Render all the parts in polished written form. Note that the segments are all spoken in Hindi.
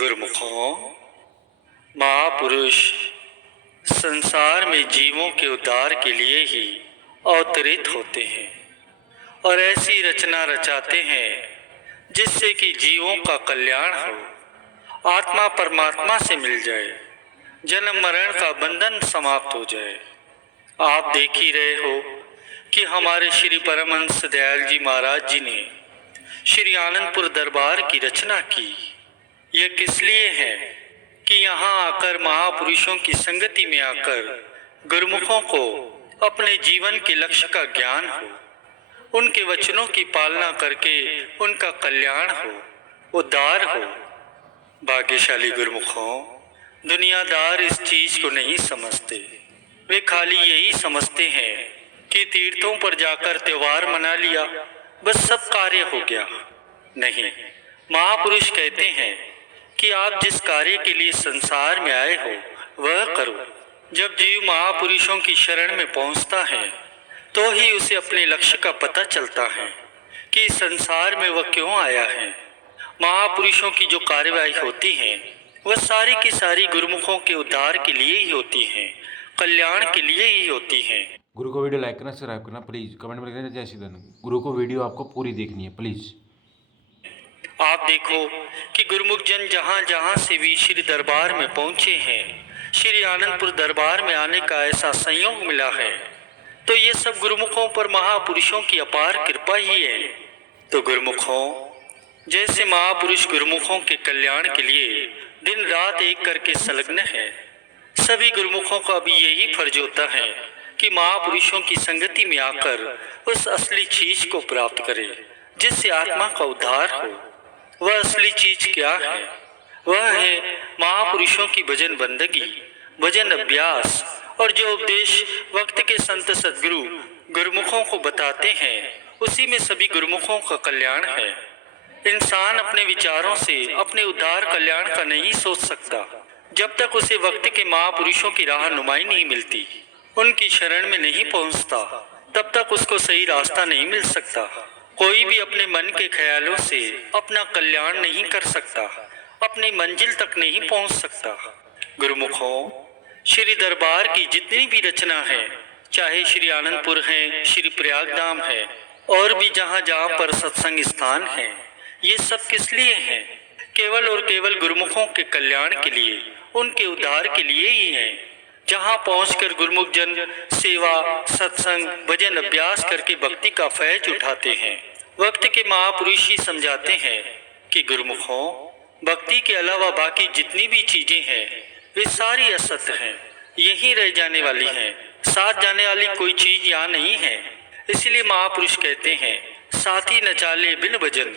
गुरुमुखों, महापुरुष संसार में जीवों के उद्धार के लिए ही अवतरित होते हैं और ऐसी रचना रचाते हैं जिससे कि जीवों का कल्याण हो, आत्मा परमात्मा से मिल जाए, जन्म मरण का बंधन समाप्त हो जाए। आप देख ही रहे हो कि हमारे श्री परमहंस दयाल जी महाराज जी ने श्री आनंदपुर दरबार की रचना की। यह किस लिए है कि यहाँ आकर महापुरुषों की संगति में आकर गुरुमुखों को अपने जीवन के लक्ष्य का ज्ञान हो, उनके वचनों की पालना करके उनका कल्याण हो, उद्धार हो। भाग्यशाली गुरुमुखों, दुनियादार इस चीज को नहीं समझते। वे खाली यही समझते हैं कि तीर्थों पर जाकर त्योहार मना लिया, बस सब कार्य हो गया। नहीं, महापुरुष कहते हैं कि आप जिस कार्य के लिए संसार में आए हो वह करो। जब जीव महापुरुषों की शरण में पहुंचता है तो ही उसे अपने लक्ष्य का पता चलता है कि संसार में वह क्यों आया है। महापुरुषों की जो कार्यवाही होती है वह सारी की सारी गुरुमुखों के उद्धार के लिए ही होती है, कल्याण के लिए ही होती है। गुरु को वीडियो लाइक करना, सब्सक्राइब करना प्लीज, कमेंट में लिखना जय श्री धन। गुरु को वीडियो आपको पूरी देखनी है प्लीज। आप देखो कि गुरुमुख जन जहाँ जहाँ से भी श्री दरबार में पहुँचे हैं, श्री आनंदपुर दरबार में आने का ऐसा संयोग मिला है, तो ये सब गुरुमुखों पर महापुरुषों की अपार कृपा ही है। तो गुरुमुखों, जैसे महापुरुष गुरुमुखों के कल्याण के लिए दिन रात एक करके संलग्न है, सभी गुरुमुखों का भी यही फर्ज होता है कि महापुरुषों की संगति में आकर उस असली चीज को प्राप्त करे जिससे आत्मा का उद्धार हो। वह असली चीज क्या है? वह है महापुरुषों की भजन बंदगी, भजन अभ्यास, और जो उपदेश वक्त के संत सदगुरु गुरुमुखों को बताते हैं उसी में सभी गुरुमुखों का कल्याण है। इंसान अपने विचारों से अपने उद्धार कल्याण का नहीं सोच सकता जब तक उसे वक्त के महापुरुषों की राह नुमाई नहीं मिलती, उनकी शरण में नहीं पहुंचता, तब तक उसको सही रास्ता नहीं मिल सकता। कोई भी अपने मन के ख्यालों से अपना कल्याण नहीं कर सकता, अपनी मंजिल तक नहीं पहुंच सकता। गुरुमुखों, श्री दरबार की जितनी भी रचना है, चाहे श्री आनंदपुर है, श्री प्रयागधाम है, और भी जहाँ जहाँ पर सत्संग स्थान है, ये सब किस लिए है? केवल और केवल गुरुमुखों के कल्याण के लिए, उनके उद्धार के लिए ही है। जहाँ पहुंचकर गुरुमुख जन सेवा, सत्संग, भजन अभ्यास करके भक्ति का फैज उठाते हैं। वक्त के महापुरुष ही समझाते हैं कि गुरुमुखों, भक्ति के अलावा बाकी जितनी भी चीजें हैं वे सारी असत हैं, यही रह जाने वाली हैं, साथ जाने वाली कोई चीज यहाँ नहीं है। इसलिए महापुरुष कहते हैं, साथी न चाले बिन भजन।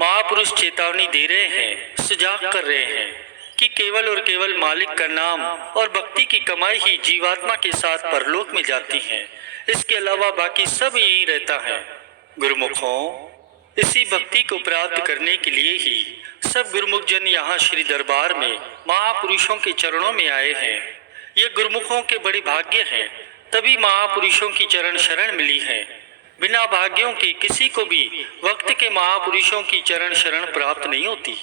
महापुरुष चेतावनी दे रहे हैं, सुजाग कर रहे हैं कि केवल और केवल मालिक का नाम और भक्ति की कमाई ही जीवात्मा के साथ परलोक में जाती है, इसके अलावा बाकी सब यही रहता है। गुरुमुखों, इसी भक्ति को प्राप्त करने के लिए ही सब गुरुमुख जन यहाँ श्री दरबार में महापुरुषों के चरणों में आए हैं। ये गुरुमुखों के बड़े भाग्य हैं, तभी महापुरुषों की चरण शरण मिली है। बिना भाग्यों के किसी को भी वक्त के महापुरुषों की चरण शरण प्राप्त नहीं होती।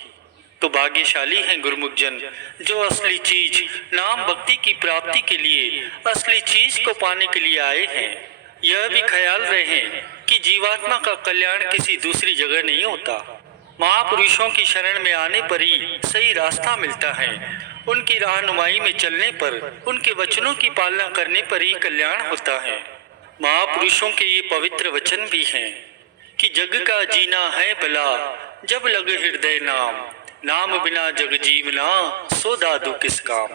तो भाग्यशाली हैं गुरुमुख जन जो असली चीज नाम भक्ति की प्राप्ति के लिए, असली चीज को पाने के लिए आए हैं। यह भी ख्याल रहे कि जीवात्मा का कल्याण किसी दूसरी जगह नहीं होता। महापुरुषों की शरण में आने पर ही सही रास्ता मिलता है। उनकी रहनुमाई में चलने पर, उनके वचनों की पालना करने पर ही कल्याण होता है। महापुरुषों के ये पवित्र वचन भी हैं कि जग का जीना है भला जब लग हृदय नाम, नाम बिना जग जीवना सो दादू किस काम।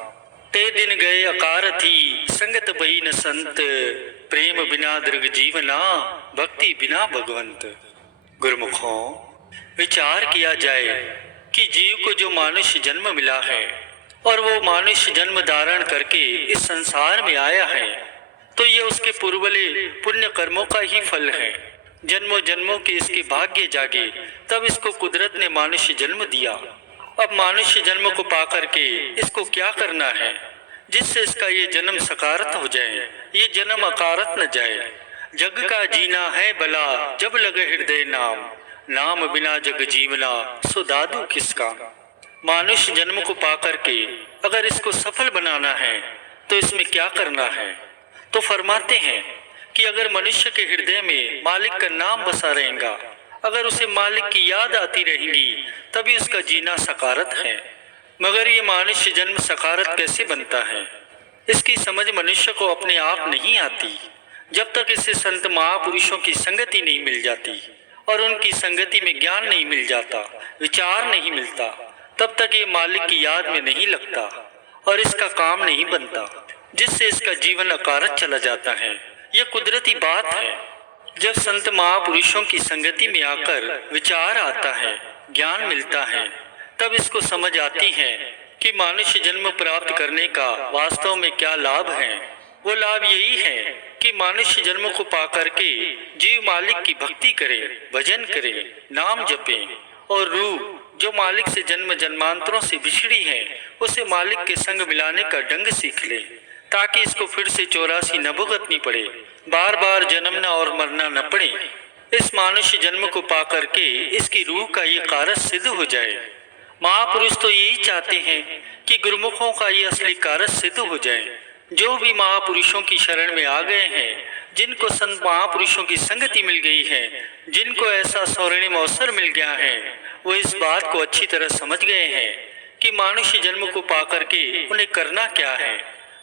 ते दिन गए अकार थी संगत बई न संत, प्रेम बिना दृग जीवना भक्ति बिना भगवंत। गुरुमुखों, विचार किया जाए कि जीव को जो मानुष्य जन्म मिला है और वो मानुष्य जन्म धारण करके इस संसार में आया है, तो ये उसके पूर्वले पुण्य कर्मों का ही फल है। जन्मों जन्मों के इसके भाग्य जागे, तब इसको कुदरत ने मानुष्य जन्म दिया। अब मानुष्य जन्म को पाकर के इसको क्या करना है जिससे इसका ये जन्म सकारत हो जाए, ये जन्म अकारत न जाए। जग का जीना है भला जब लगे हृदय नाम, नाम बिना जग जीवना सो दादू किस काम। मानुष्य जन्म को पा करके अगर इसको सफल बनाना है तो इसमें क्या करना है? तो फरमाते हैं कि अगर मनुष्य के हृदय में मालिक का नाम बसा रहेगा, अगर उसे मालिक की याद आती रहेगी, तभी उसका जीना सकारत है। मगर ये मनुष्य जन्म सकारत कैसे बनता है, इसकी समझ मनुष्य को अपने आप नहीं आती। जब तक इसे संत महापुरुषों की संगति नहीं मिल जाती और उनकी संगति में ज्ञान नहीं मिल जाता, विचार नहीं मिलता, तब तक ये मालिक की याद में नहीं लगता और इसका काम नहीं बनता, जिससे इसका जीवन अकारत चला जाता है। यह कुदरती बात है। जब संत महापुरुषों की संगति में आकर विचार आता है, ज्ञान मिलता है, तब इसको समझ आती है कि मनुष्य जन्म प्राप्त करने का वास्तव में क्या लाभ है। वो लाभ यही है कि मनुष्य जन्म को पा करके जीव मालिक की भक्ति करे, भजन करे, नाम जपे और रूह जो मालिक से जन्म जन्मांतरों से बिछड़ी है, उसे मालिक के संग मिलाने का ढंग सीख ले, ताकि इसको फिर से 84 न भुगतनी पड़े, बार बार जन्मना और मरना न पड़े। इस मनुष्य जन्म को पा करके इसकी रूह का ये कारज सिद्ध हो जाए। महापुरुष तो यही चाहते हैं कि गुरुमुखों का ये असली कारज सिद्ध हो जाए। जो भी महापुरुषों की शरण में आ गए हैं, जिनको संत महापुरुषों की संगति मिल गई है, जिनको ऐसा स्वर्णिम अवसर मिल गया है, वो इस बात को अच्छी तरह समझ गए हैं कि मनुष्य जन्म को पा करके उन्हें करना क्या है,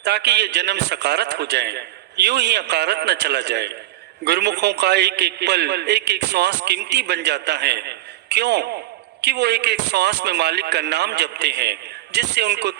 ताकि ये जन्म सकारत हो जाए, यूं ही अकारत न चला जाए। गुरुमुखों का एक एक पल, एक एक श्वास कीमती बन जाता है। क्यों? कि वो एक एक श्वास में मालिक का नाम जपते हैं, जिससे उनको